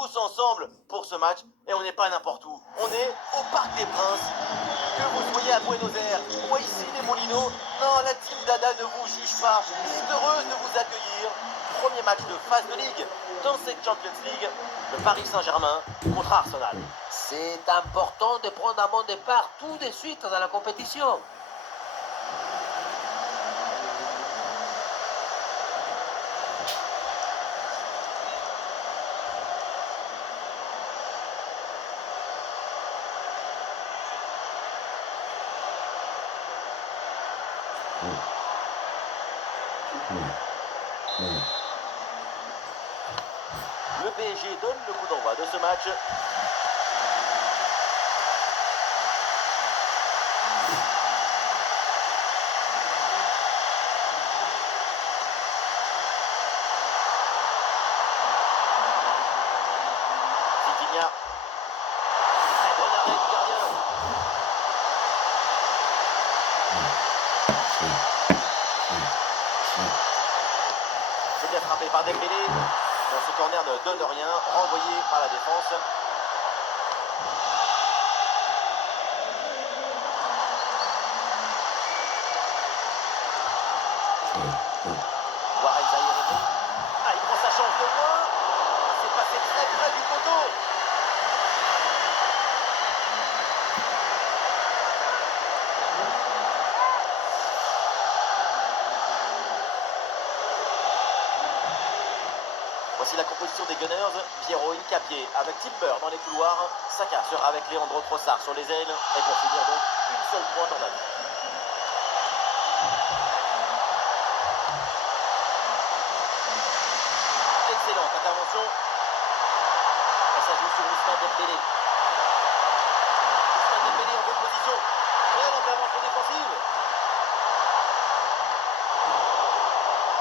tous ensemble pour ce match et on n'est pas n'importe où. On est au Parc des Princes. Que vous soyez à Buenos Aires ou ici les Molinos, non, la team Dada ne vous juge pas et est heureuse de vous accueillir. Premier match de phase de ligue dans cette Champions League, le Paris Saint-Germain contre Arsenal. C'est important de prendre un bon départ tout de suite dans la compétition. Le PSG donne le coup d'envoi de ce match. Vitinha. Très bon arrêt du gardien. C'est bien frappé par Dembélé. Dans ce corner ne donne rien, renvoyé par la défense. Warren Zaïre. Ah, il prend sa chance de loin. C'est passé très près du poteau. Voici la composition des Gunners. Piero Hincapié avec Timber dans les couloirs. Saka sera avec Leandro Trossard sur les ailes. Et pour finir donc, une seule pointe en avis. Excellente intervention. Et ça joue sur Ousmane Dembélé. Ousmane Dembélé en bonne position. Belle intervention défensive.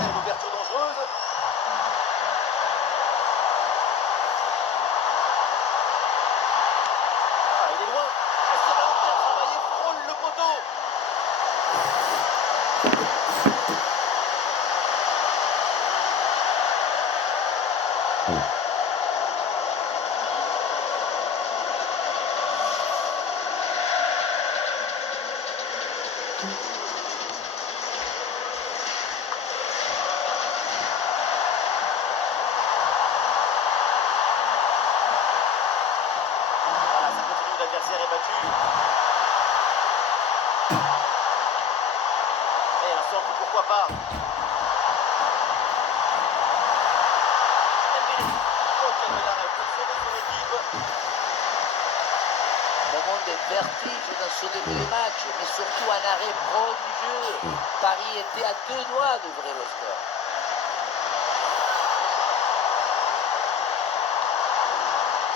Et l'ouverture dangereuse. Ah, il est loin. Et ce ballon qui a travaillé frôle le poteau. Voilà, ça continue, l'adversaire est battu. Et un centre, pourquoi pas. Dembélé. Oh, quel bel arrêt pour sauver son équipe. Moment de vertige dans ce début de match, mais surtout un arrêt pro du jeu. Paris était à 2 doigts d'ouvrir le score.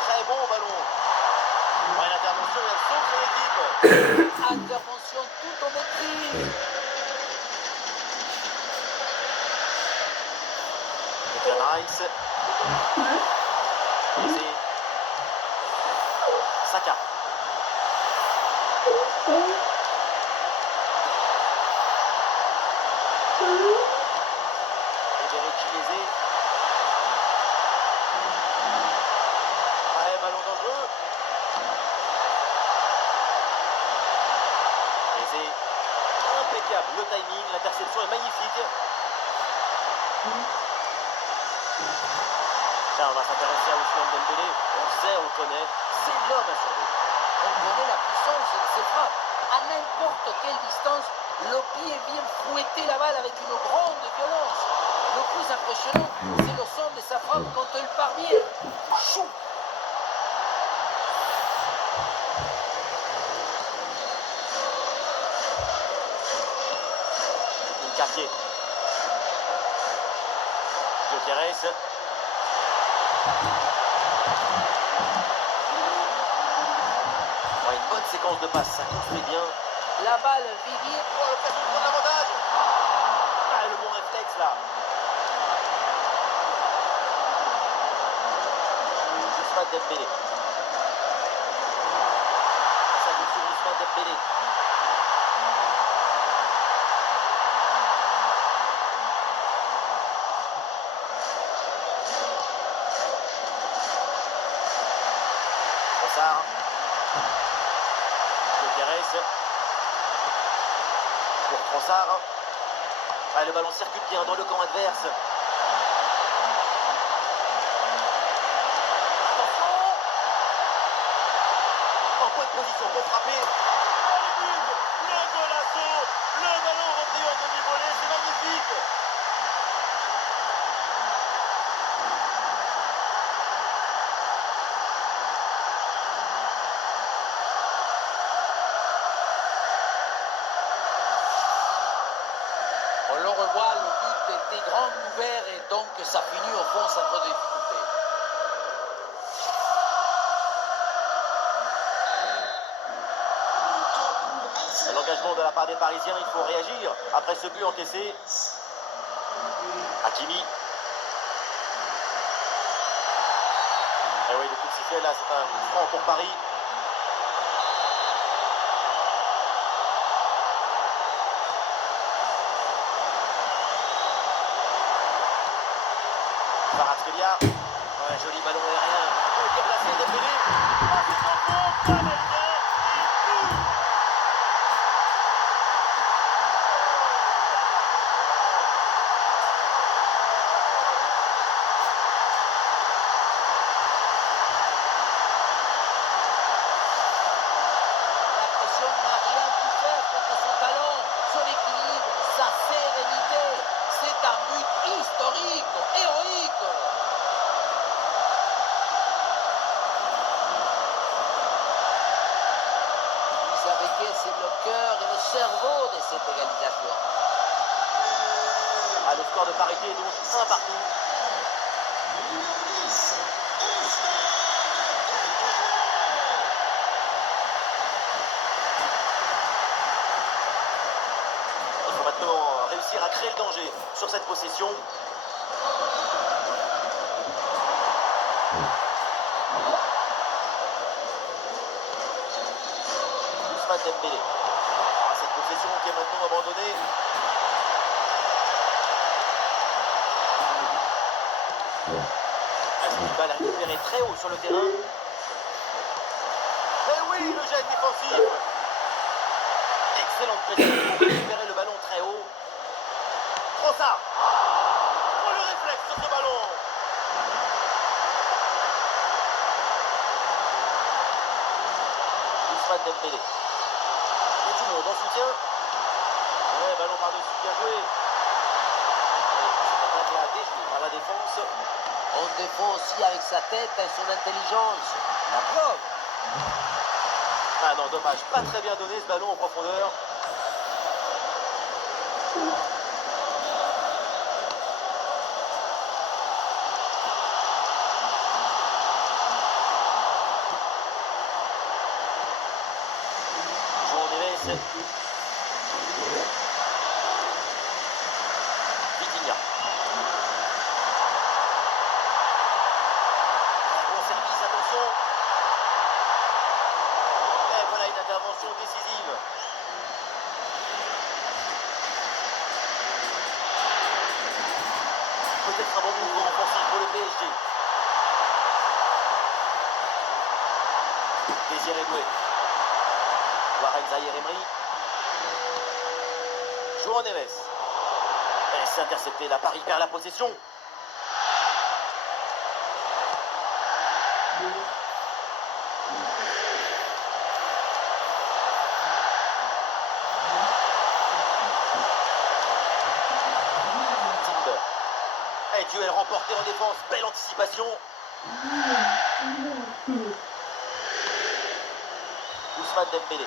Très bon ballon. Ouais, l'intervention, elle sauve son équipe. Intervention tout en maîtrise. Declan Rice. Et c'est Saka. Eric Chiesa. Ouais, ballon dangereux. Et c'est impeccable le timing, l'interception est magnifique. Tiens, on va s'intéresser à Ousmane Dembélé. On sait, on connaît, c'est l'homme à surveiller. On connaît la puissance de ses frappes. À n'importe quelle distance, le pied vient fouetter la balle avec une grande violence. Le plus impressionnant, c'est le son de sa frappe quand elle parvient. Chou! Hincapié. Gyökeres. Ouais, une bonne séquence de passes, ça construit bien. La balle vivait. Oh, l'occasion de prendre l'avantage. Ah, le bon réflexe là. Ousmane Dembélé. Ça joue sur Ousmane Dembélé. Trossard. Gyökeres. Pour Trossard. Ah, le ballon circule bien dans le camp adverse. Attention! En bonne position pour frapper. Oh, le but! Le golasso! Le ballon repris en demi-volée, c'est magnifique! On le revoit, le but était grand ouvert et donc ça finit au fond sans trop de difficulté. L'engagement de la part des Parisiens, il faut réagir après ce but encaissé. Hakimi. Et oui, le coup de sifflet là, c'est un franc pour Paris. Kvaratskhelia. Un joli ballon aérien. Bien placé, Dembélé. Ah, c'est en fond, bien aérien. Historique, héroïque. Vous savez que c'est le cœur et le cerveau de cette égalisation. Ah, le score de parité est donc 1 partout. Il faut maintenant réussir à créer le danger sur cette possession. Ousmane Dembélé. Ah, cette possession qui est maintenant abandonnée. Ah, cette balle a récupéré très haut sur le terrain. Et oui, le geste défensif. Excellente pression pour récupérer le ballon très haut. Trossard. Oh, le réflexe sur ce ballon. Ousmane Dembélé. Et tout le monde en soutien. Ouais, ballon par-dessus, bien joué. C'est un à déjouer par la défense. On défend aussi avec sa tête et son intelligence. La preuve. Ah non, dommage. Pas très bien donné ce ballon en profondeur. João Neves. Vitinha. Bon service, attention. Et voilà une intervention décisive. Peut-être un bon mouvement offensif pour le PSG. Désiré Doué. Warren Zaïre-Emery. João Neves. Et c'est intercepté. La Paris perd la possession. Timber. Et duel remporté en défense. Belle anticipation. Ousmane Dembélé.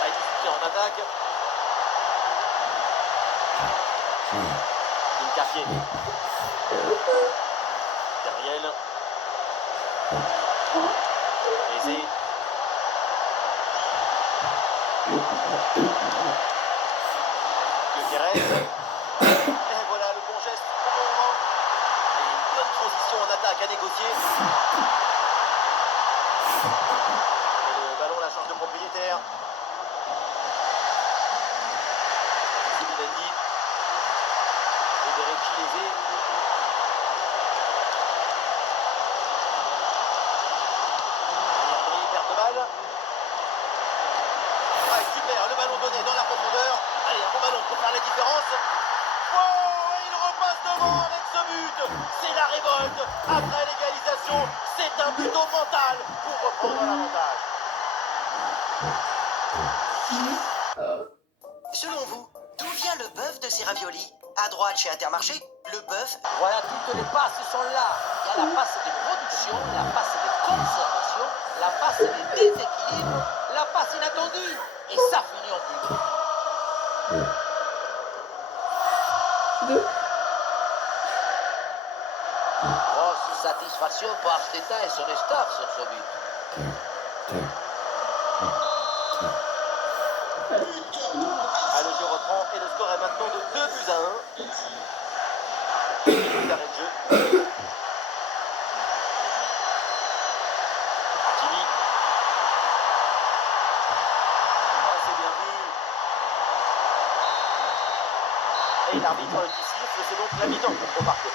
Avec du soutien en attaque. Incapié. Gabriel. Aizé. Gyökeres. Et voilà le bon geste au bon moment. Et une bonne transition en attaque à négocier. Et le ballon la change de propriétaire. Zubimendi. Libéré Chiesa. but, c'est la révolte. Après l'égalisation, c'est un but au mental pour reprendre l'avantage. Selon vous, d'où vient le bœuf de ces raviolis? À droite chez Intermarché, le bœuf. Voilà, toutes les passes sont là. Il y a la passe de production, la passe de conservation, la passe de déséquilibre, la passe inattendue. Et ça finit en but. Grosse satisfaction pour Arteta et son staff sur ce but. Ah, le jeu reprend et le score est maintenant de 2 buts à 1. D'arrêt de jeu. Hakimi. Ah, c'est bien vu. Et l'arbitre qui siffle, c'est donc la mi-temps au parquet.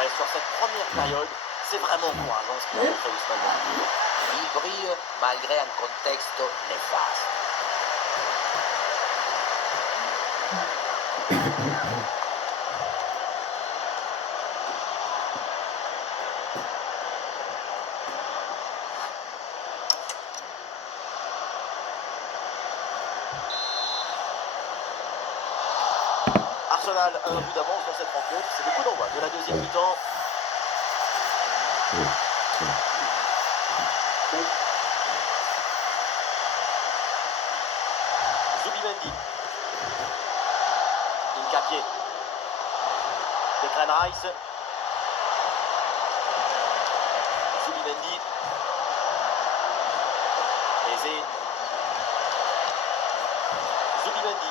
Ouais, sur cette première période, c'est vraiment encourageant ce qu'il a montré Ousmane Dembélé. Il brille malgré un contexte néfaste. Arsenal a un but d'avance dans cette rencontre. C'est le coup d'envoi de la deuxième mi-temps. Zubimendi. Hincapié. Declan Rice. Zubimendi. Eze. Zubimendi.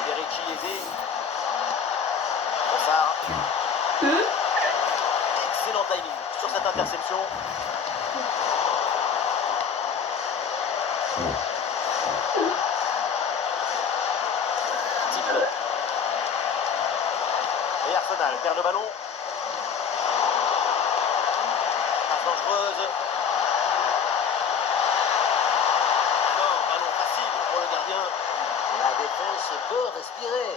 Iberici Eze. Trossard. Excellent timing sur cette interception. Timber. Et Arsenal perd le ballon. Passe dangereuse. Non, ballon facile pour le gardien. La défense peut respirer.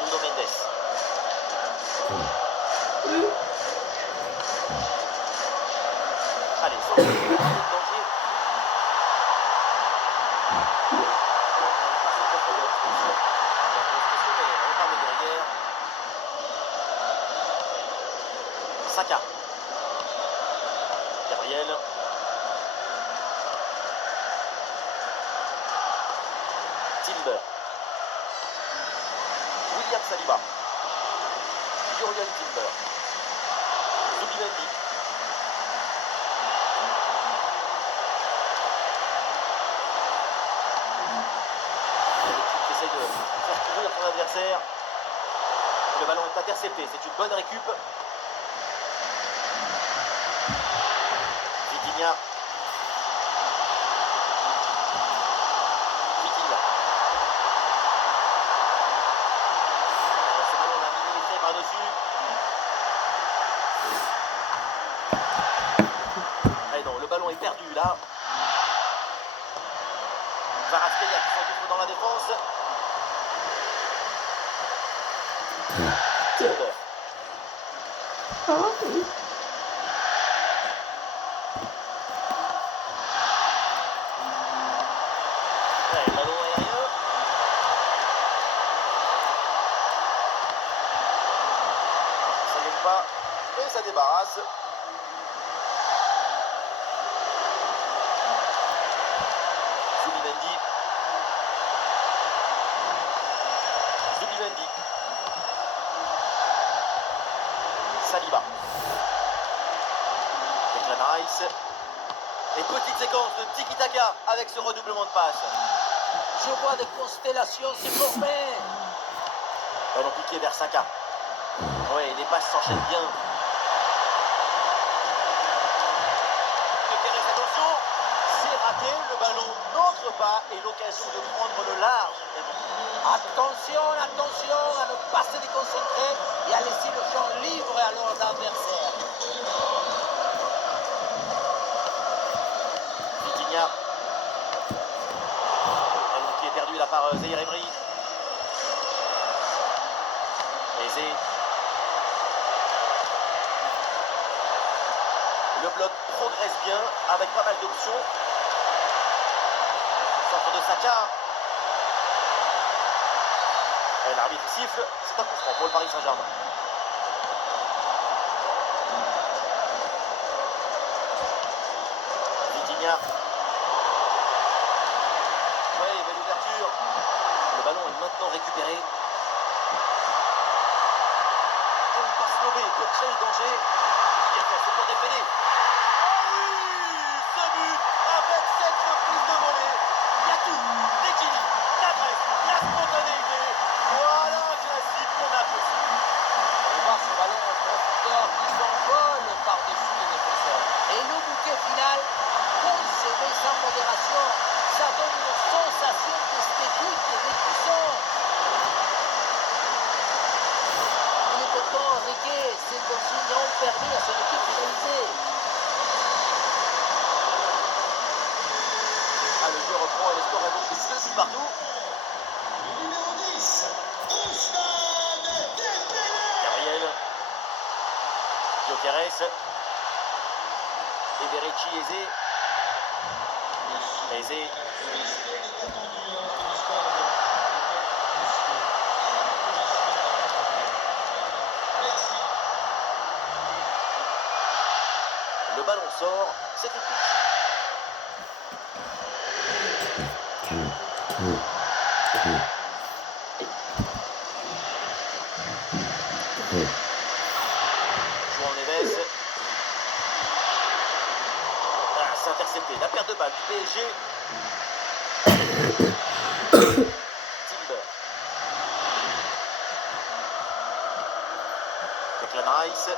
Nuno Mendes. Allez, sauf le danger. Passe en profondeur. Mais on parle de derrière. Saka. Gabriel. Timber. William Saliba. Jurgen Timber. Zubimendi. L'équipe qui essaie de faire courir son adversaire. Le ballon est intercepté. C'est une bonne récup. Vitinha. Vitinha. Ce ballon, on a mis l'effet par-dessus. Eh non, le ballon est perdu là. Kvaratskhelia qui s'engouffre dans la défense. Timber. Ouais, le ballon aérien. Ça ne gagne pas, mais ça débarrasse. Zubimendi. Zubimendi. Saliba. Declan Rice. Et petite séquence de tiki-taka avec ce redoublement de passe. Je vois des constellations se former. Ballon piqué vers Saka. Ouais, les passes s'enchaînent bien. Guterres, attention, c'est raté, le ballon n'entre pas et l'occasion de prendre le large. Et bon, Attention, attention à ne pas se déconcentrer et à laisser le champ libre à leurs adversaires. Vitinha. avec pas mal d'options. Centre de Saka. Et l'arbitre siffle, c'est un coup franc pour le Paris Saint-Germain. Vitinha. Ouais, belle ouverture. Le ballon est maintenant récupéré. Une passe lobée pour créer le danger. Bien fait, c'est pour Dembélé. Oh oui, ce but avec cette reprise de volée. Il y a tout, l'équilibre, l'adresse, la spontanéité. Voilà un classique qu'on apprécie. On voit ce ballon en profondeur qui s'envole par-dessus les défenseurs. Et le bouquet final, consommé sans modération, ça donne une sensation d'esthétique et de puissance. Il est content, Riquet, ces consignes ont permis à son équipe d'égaliser. Ah, le jeu reprend et le score est donc de 2 buts partout. Numéro 10, Ousmane Dembélé. Gabriel. Gyökeres. Eberechi Eze. Eze. Le ballon sort, c'est une touche. João Neves. Ah, c'est intercepté. La perte de balle du PSG. Timber. Declan Rice.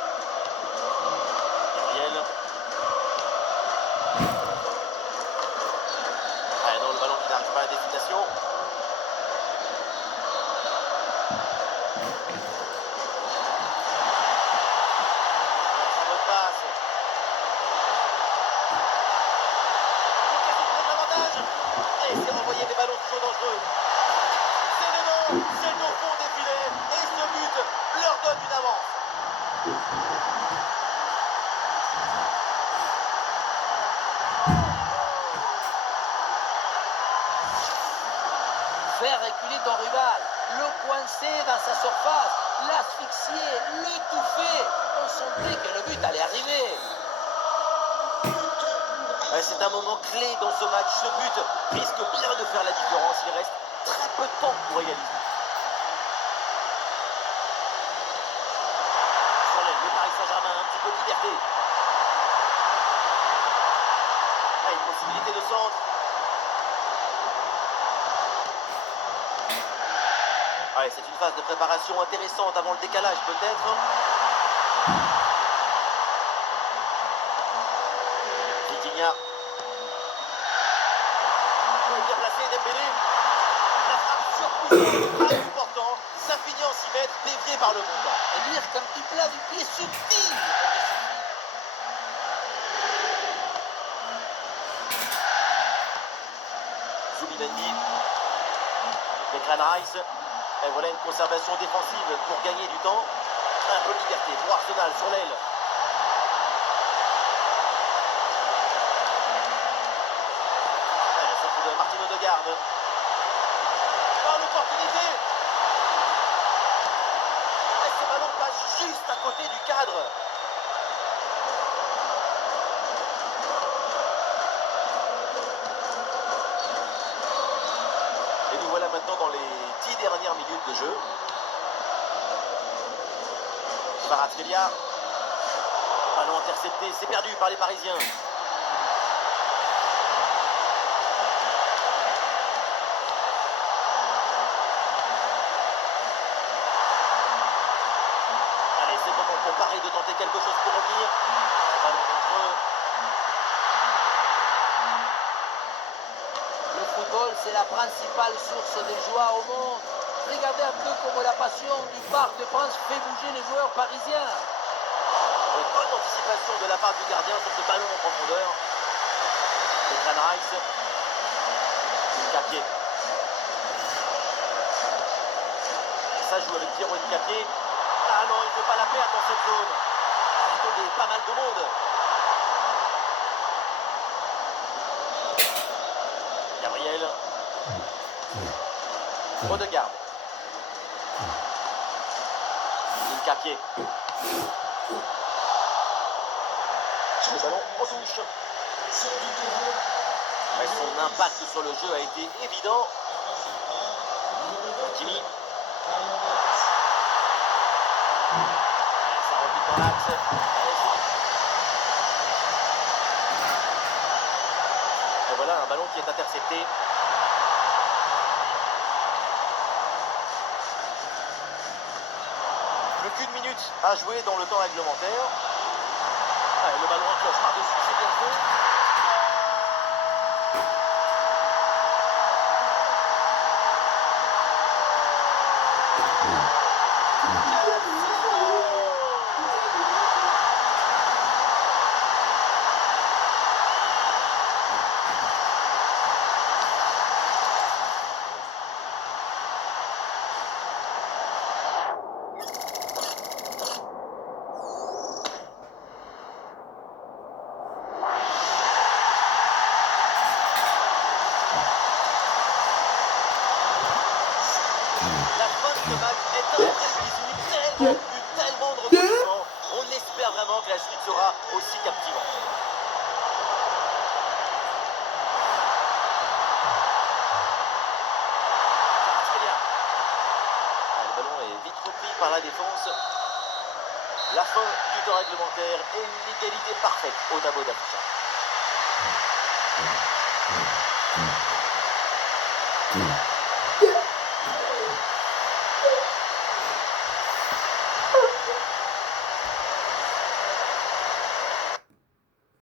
Gabriel. Ah non, le ballon qui n'arrive pas à destination. Très bonne passe. L'occasion de prendre l'avantage. Et c'est renvoyer des ballons toujours dangereux. C'est l'élan, c'est au fond des filets. Et ce but leur donne une avance. Faire reculer ton rival, le coincer dans sa surface, l'asphyxier, l'étouffer. On sentait que le but allait arriver. Ouais, c'est un moment clé dans ce match. Ce but risque bien de faire la différence. Il reste très peu de temps pour égaliser. Sur l'aile, le Paris Saint-Germain, un petit peu de liberté. Ah, une possibilité de centre. Ouais, c'est une phase de préparation intéressante avant le décalage peut-être. Vitinha. Bien placé, Dembélé. La frappe surpuissante, pas important. Ça finit en 6 mètres, dévié par le montant. Et lire qu'un petit plat du pied subtil. Zubimendi. Declan Rice. Et voilà une conservation défensive pour gagner du temps. Un peu de liberté pour Arsenal sur l'aile. Le centre de Martin Odegaard. Oh, l'opportunité. Et ce ballon passe juste à côté du cadre. Et nous voilà maintenant dans les 10 dernières minutes de jeu. Kvaratskhelia. Ballon intercepté, c'est perdu par les Parisiens. Allez, c'est le moment pour Paris de tenter quelque chose pour revenir. Ballon dangereux. Le football, c'est la principale source de joie au monde. Regardez un peu comment la passion du Parc des Princes fait bouger les joueurs parisiens. Une bonne anticipation de la part du gardien sur ce ballon en profondeur. Declan Rice. Capier. Ça joue avec Pierrot de Capier. Ah non, il ne veut pas la perdre dans cette zone. Il est tombé pas mal de monde. Gabriel. Odegaard. Incapié. Le ballon en touche. Mais son impact sur le jeu a été évident. Kimi. Ça rebute dans l'axe. Et voilà un ballon qui est intercepté. Plus qu'une minute à jouer dans le temps réglementaire. Allez, le ballon en cloche par-dessus, c'est bien joué. La fin de ce match est imprévisible, tellement de rebondissements. On espère vraiment que la suite sera aussi captivante. Le ballon est vite repris par la défense. La fin du temps réglementaire et une égalité parfaite au tableau d'affichage.